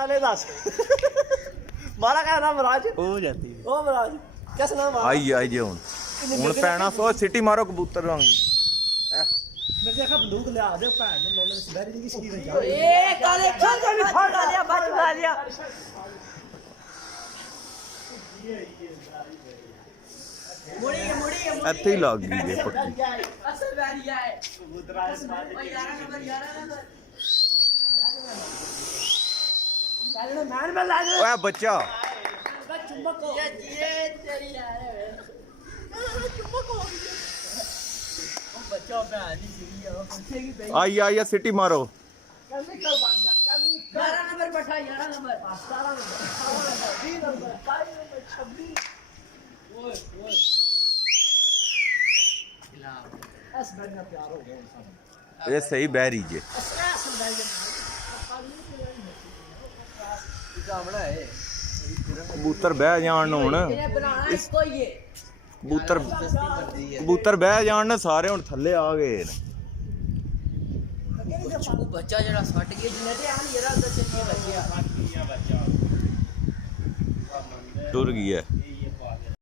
नाले दस मारा क्या नाम राज हो जाती है। ओ महाराज किस नाम आई जे हुन पैना सो सिटी मारो कबूतर वांगी मैं देखा बंदूक ले आ दे भैन ने मोने सवेरी दी किसी की ए काले चल चल फड़ लिया बच लिया मुड़ी ਇੱਥੇ ਹੀ ਲੱਗ ਗਈ ਜੇ ਪੱਟੀ असल बैरिया है कबूतर आए ओ 11 नंबर पहले मैन में लाग ਓਏ ਬੱਚਾ चुंबक ये तेरी यार चुंबक हो ओ बच्चा भैन दी सीरी है पीछे की पे आई सिटी मारो केमिकल बन जा केमिकल 11 नंबर बैठा 11 नंबर 17 नंबर 20 नंबर 22 नंबर 26 ओए एस बैन का प्यार हो गया सब ਇਹ ਸਹੀ ਬਹਿਰੀ ਜੇ एस बैन कामड़ा है ਕਬੂਤਰ ਬਹਿ ਜਾਣ ਨੂੰ ਹੁਣ ये बनाना इसको ही है ਕਬੂਤਰ ਬਹਿ ਜਾਣ ਨੇ ਸਾਰੇ ਹੁਣ ਥੱਲੇ ਆ ਗਏ ਨੇ ਉਹ ਬੱਚਾ ਜਿਹੜਾ ਸੱਟ ਗਿਆ ਜਿੰਨੇ ਤੇ ਆਣ ਯਾਰ ਅੰਦਰ ਚੱਲੀ ਬੱਚਿਆ ਟੁਰ ਗਿਆ